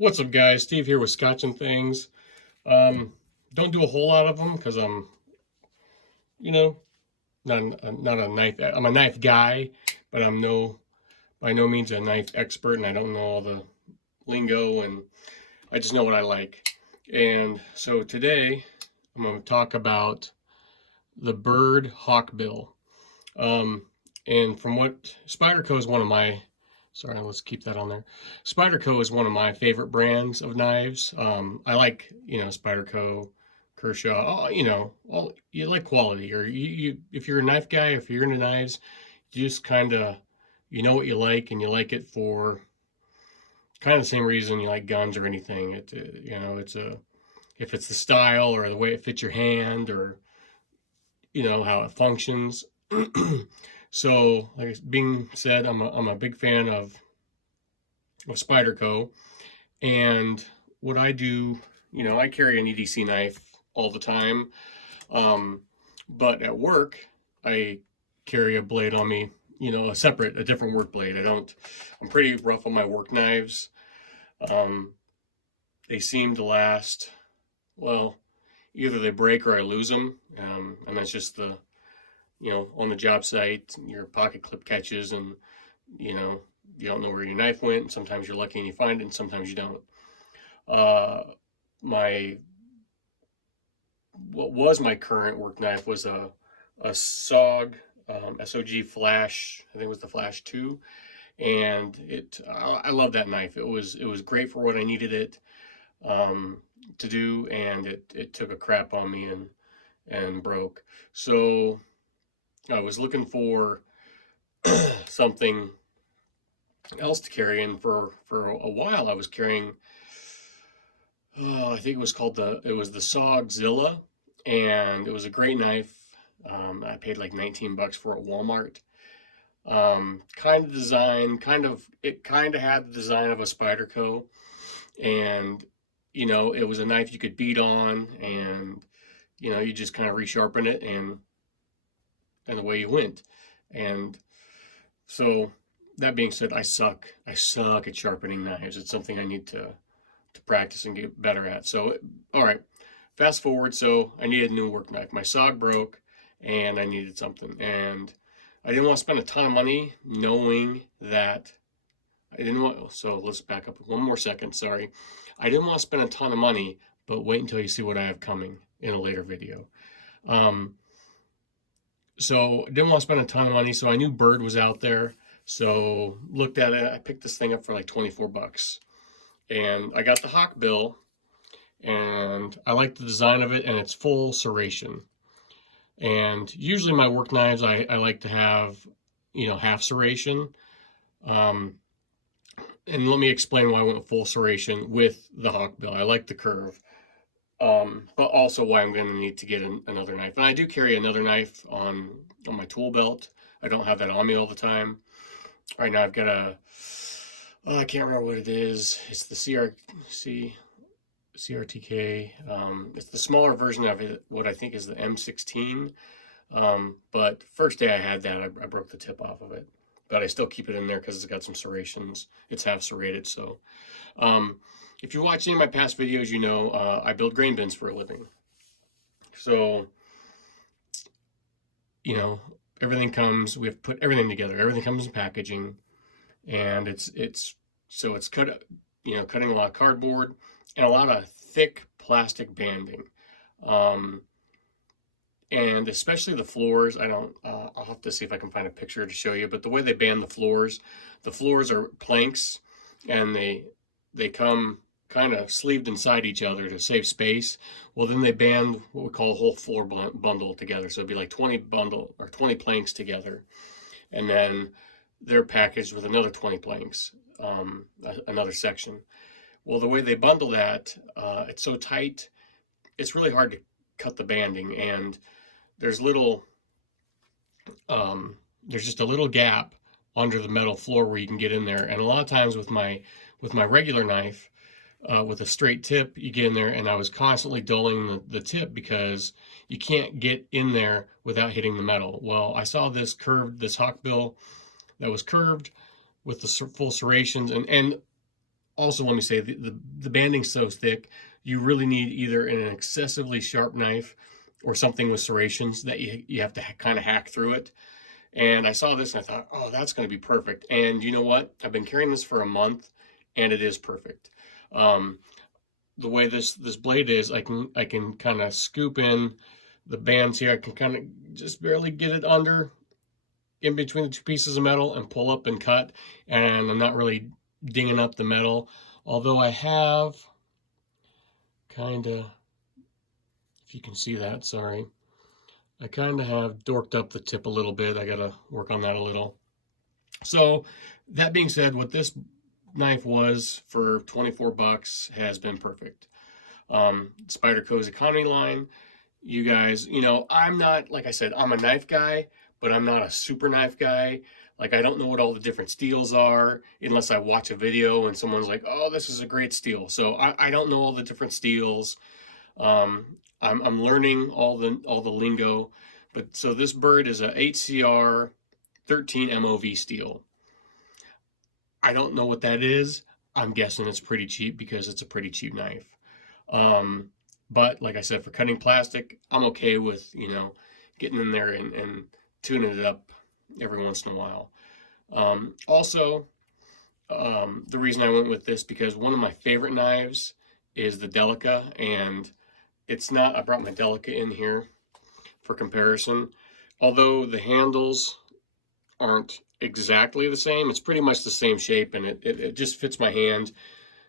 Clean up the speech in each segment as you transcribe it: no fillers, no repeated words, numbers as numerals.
What's up, guys? Steve here with Scotch and Things. Don't do a whole lot of them because I'm, you know, not a knife. I'm a knife guy, but I'm by no means a knife expert, and I don't know all the lingo, and I just know what I like. And so today I'm going to talk about the Byrd Hawkbill. And from what Spyderco is one of my Sorry, let's keep that on there. Spyderco is one of my favorite brands of knives. I like, Spyderco, Kershaw, you like quality, or if you're a knife guy, if you're into knives, you just kind of, you know what you like, and you like it for kind of the same reason you like guns or anything. If it's the style or the way it fits your hand, or, how it functions. So, like being said, I'm a big fan of Spyderco, and what I do, I carry an EDC knife all the time, but at work I carry a blade on me, a different work blade. I'm pretty rough on my work knives. They seem to last, well, either they break or I lose them, and that's just on the job site, your pocket clip catches, and you don't know where your knife went, and sometimes you're lucky and you find it, and sometimes you don't. What was my current work knife was a SOG, SOG Flash. I think it was the Flash 2, and I love that knife. It was great for what I needed it to do, and it took a crap on me and broke. So I was looking for something else to carry, and for a while I was carrying, I think it was the Sogzilla, and it was a great knife. I paid like $19 for it at Walmart. It kind of had the design of a Spyderco, and it was a knife you could beat on, and you just kind of resharpen it, and away you went. And so, that being said, I suck at sharpening knives. It's something I need to practice and get better at. So, all right, fast forward. So I needed a new work knife. My SOG broke, and I needed something. And I didn't want to spend a ton of money, knowing that so let's back up one more second. Sorry. I didn't want to spend a ton of money, but wait until you see what I have coming in a later video. So I didn't want to spend a ton of money, so I knew Byrd was out there. So looked at it. I picked this thing up for like $24, and I got the Hawkbill, and I like the design of it, and it's full serration. And usually my work knives, I like to have, half serration. And let me explain why I went full serration with the Hawkbill. I like the curve. But also why I'm going to need to get another knife. And I do carry another knife on my tool belt. I don't have that on me all the time. Right now I've got I can't remember what it is. It's the CRTK. It's the smaller version of it, what I think is the M16. But first day I had that, I broke the tip off of it. But I still keep it in there because it's got some serrations. It's half serrated, so... if you watch any of my past videos, I build grain bins for a living. So, everything comes, we have to put everything together. Everything comes in packaging, and it's cutting a lot of cardboard and a lot of thick plastic banding. And especially the floors, I'll have to see if I can find a picture to show you, but the way they band the floors are planks, and they come kind of sleeved inside each other to save space. Well, then they band what we call a whole floor bundle together. So it'd be like 20 planks together. And then they're packaged with another 20 planks, another section. Well, the way they bundle that, it's so tight, it's really hard to cut the banding. And there's just a little gap under the metal floor where you can get in there. And a lot of times with my regular knife, with a straight tip, you get in there, and I was constantly dulling the tip because you can't get in there without hitting the metal. Well, I saw this Hawkbill that was curved with the full serrations, and also let me say the banding's so thick, you really need either an excessively sharp knife or something with serrations that you have to kind of hack through it. And I saw this and I thought, oh, that's going to be perfect. And you know what? I've been carrying this for a month, and it is perfect. The way this blade is, I can kind of scoop in the bands here. I can kind of just barely get it under in between the two pieces of metal and pull up and cut, and I'm not really dinging up the metal. Although I have kind of, if you can see that, sorry, I kind of have dorked up the tip a little bit. I gotta work on that a little. So that being said, what this knife was for 24 bucks has been perfect. Spyderco's economy line, you guys, you know, I'm not, like I said, I'm a knife guy, but I'm not a super knife guy. Like, I don't know what all the different steels are unless I watch a video and someone's like, oh, this is a great steel. So I don't know all the different steels. I'm learning all the lingo. But so this Byrd is a HCR 13 MOV steel. I don't know what that is. I'm guessing it's pretty cheap because it's a pretty cheap knife. But like I said, for cutting plastic, I'm okay with, you know, getting in there and tuning it up every once in a while. Also, the reason I went with this, because one of my favorite knives is the Delica, and it's not, I brought my Delica in here for comparison. Although the handles aren't exactly the same, it's pretty much the same shape, and it just fits my hand,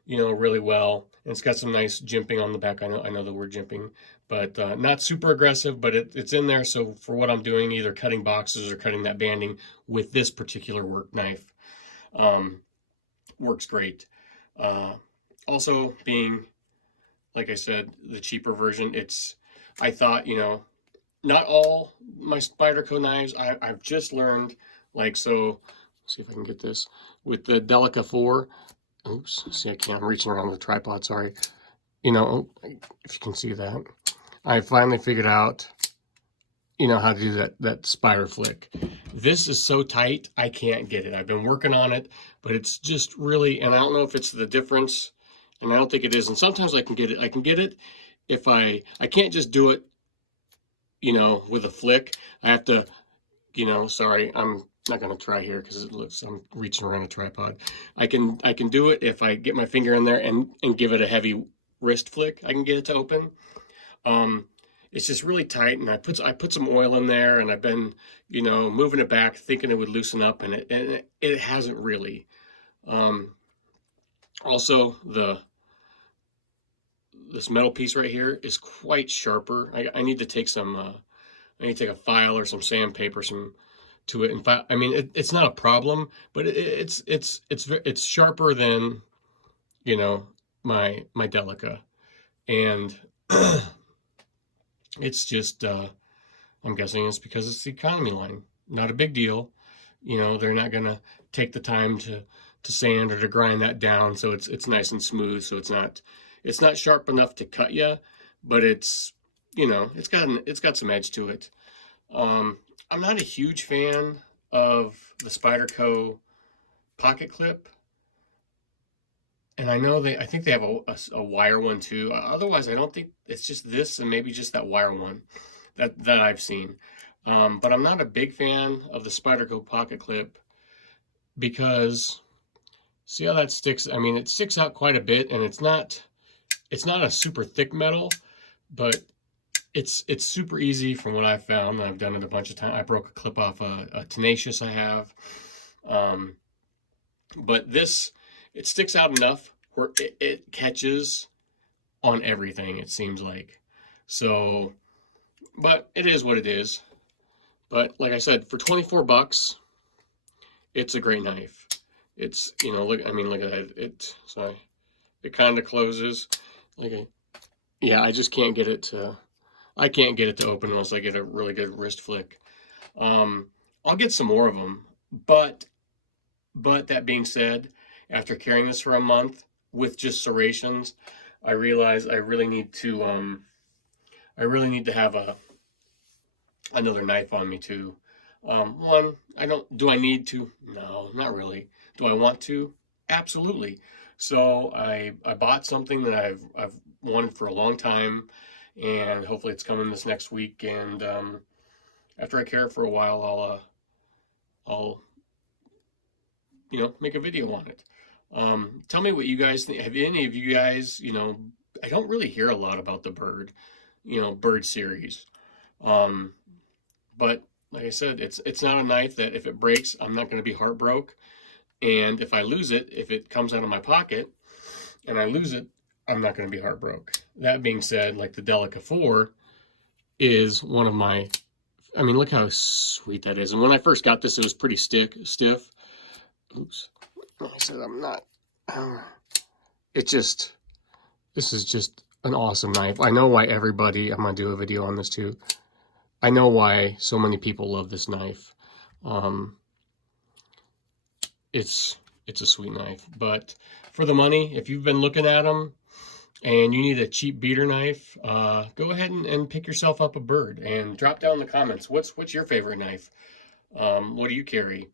you know, really well. And it's got some nice jimping on the back. I know the word jimping, but not super aggressive, but it's in there. So for what I'm doing, either cutting boxes or cutting that banding with this particular work knife, works great. Also being, like I said, the cheaper version, I thought, you know, not all my Spyderco knives, I've just learned, like, so, let's see if I can get this, with the Delica 4, oops, see, I can't, I'm reaching around the tripod, sorry. You know, if you can see that, I finally figured out, you know, how to do that spider flick. This is so tight, I can't get it. I've been working on it, but it's just really, and I don't know if it's the difference, and I don't think it is. And sometimes I can get it if I can't just do it, you know, with a flick. I have to, you know, sorry, I'm not going to try here because it looks, I'm reaching around a tripod. I can do it if I get my finger in there and give it a heavy wrist flick. I can get it to open. It's just really tight, and I put some oil in there, and I've been, you know, moving it back thinking it would loosen up, and it hasn't really. Also, this metal piece right here is quite sharper. I need to take some I need to take a file or some sandpaper to it. In fact, I mean, it's not a problem, but it's sharper than, you know, my Delica, and it's just I'm guessing it's because it's the economy line. Not a big deal, you know. They're not gonna take the time to sand or to grind that down, so it's nice and smooth. So it's not sharp enough to cut you, but it's, you know, it's got some edge to it. I'm not a huge fan of the Spyderco pocket clip, and I think they have a wire one too. Otherwise, I don't think, it's just this and maybe just that wire one that I've seen. But I'm not a big fan of the Spyderco pocket clip because, see how that sticks? I mean, it sticks out quite a bit, and it's not a super thick metal, but it's super easy from what I've found. I've done it a bunch of times. I broke a clip off a Tenacious I have. But this, it sticks out enough where it catches on everything, it seems like. So, but it is what it is. But like I said, for 24 bucks, it's a great knife. It's, you know, look at that. Sorry. It kind of closes. Yeah, I just can't get it to, open unless I get a really good wrist flick. I'll get some more of them, but that being said, after carrying this for a month with just serrations, I realize I really need to have another knife on me too. Do I need to? No, not really. Do I want to? Absolutely. So I bought something that I've wanted for a long time, and hopefully it's coming this next week. And after I care for a while, I'll make a video on it. Tell me what you guys think. Have any of you guys, I don't really hear a lot about the Byrd series. Um, but like I said, it's not a knife that if it breaks, I'm not going to be heartbroken. And if I lose it, if it comes out of my pocket and I lose it, I'm not going to be heartbroken. That being said, like the Delica 4 is one of my, I mean, look how sweet that is. And when I first got this, it was pretty stiff. Oops. Like I said, I'm not, this is just an awesome knife. I know why everybody, I'm going to do a video on this too. I know why so many people love this knife. It's a sweet knife, but for the money, if you've been looking at them and you need a cheap beater knife, go ahead and pick yourself up a Byrd and drop down in the comments. What's your favorite knife? What do you carry?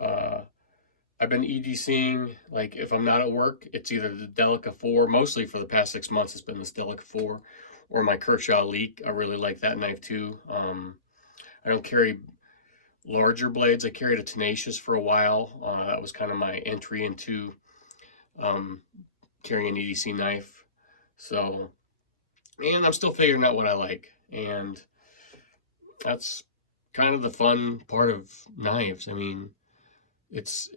I've been EDCing, like if I'm not at work, it's either the Delica 4, mostly for the past 6 months, it's been this Delica 4, or my Kershaw Leak. I really like that knife too. I don't carry larger blades. I carried a Tenacious for a while. That was kind of my entry into carrying an EDC knife. So, and I'm still figuring out what I like. And that's kind of the fun part of knives. I mean, it's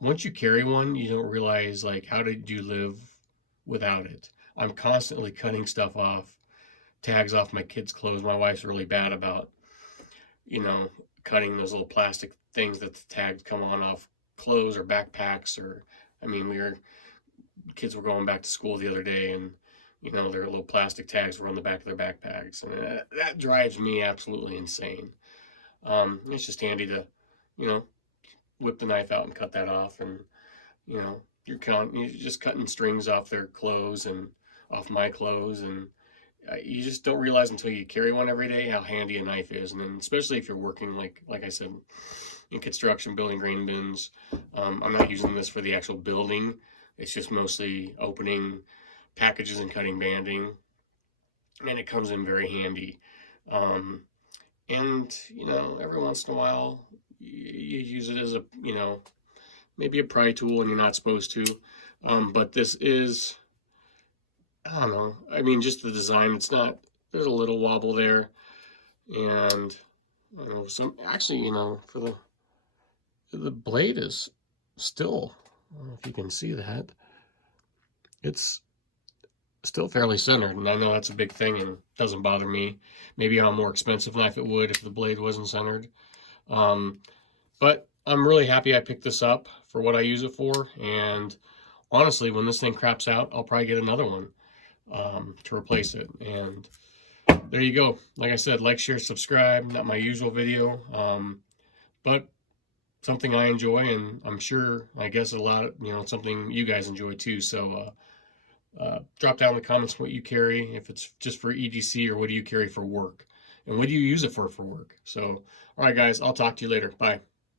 once you carry one, you don't realize, like, how did you live without it? I'm constantly cutting stuff off, tags off my kids' clothes. My wife's really bad about cutting those little plastic things that the tags come on off clothes or backpacks. Or, I mean, kids were going back to school the other day, and their little plastic tags were on the back of their backpacks, and that drives me absolutely insane. It's just handy to whip the knife out and cut that off, and you're just cutting strings off their clothes and off my clothes, and you just don't realize until you carry one every day how handy a knife is. And then especially if you're working, like I said, in construction, building grain bins. I'm not using this for the actual building. It's just mostly opening packages and cutting banding, and it comes in very handy. And every once in a while you use it as a maybe a pry tool, and you're not supposed to. But this is, I don't know. I mean, just the design, there's a little wobble there. And I don't know, actually, for the blade is still, I don't know if you can see that. It's still fairly centered. And I know that's a big thing and doesn't bother me. Maybe on a more expensive knife it would if the blade wasn't centered. But I'm really happy I picked this up for what I use it for. And honestly, when this thing craps out, I'll probably get another one to replace it. And there you go. Like I said, like, share, subscribe. Not my usual video, but something I enjoy, and I'm sure, I guess, a lot of, something you guys enjoy too. So drop down in the comments what you carry, if it's just for EDC, or what do you carry for work, and what do you use it for work. So all right guys, I'll talk to you later. Bye.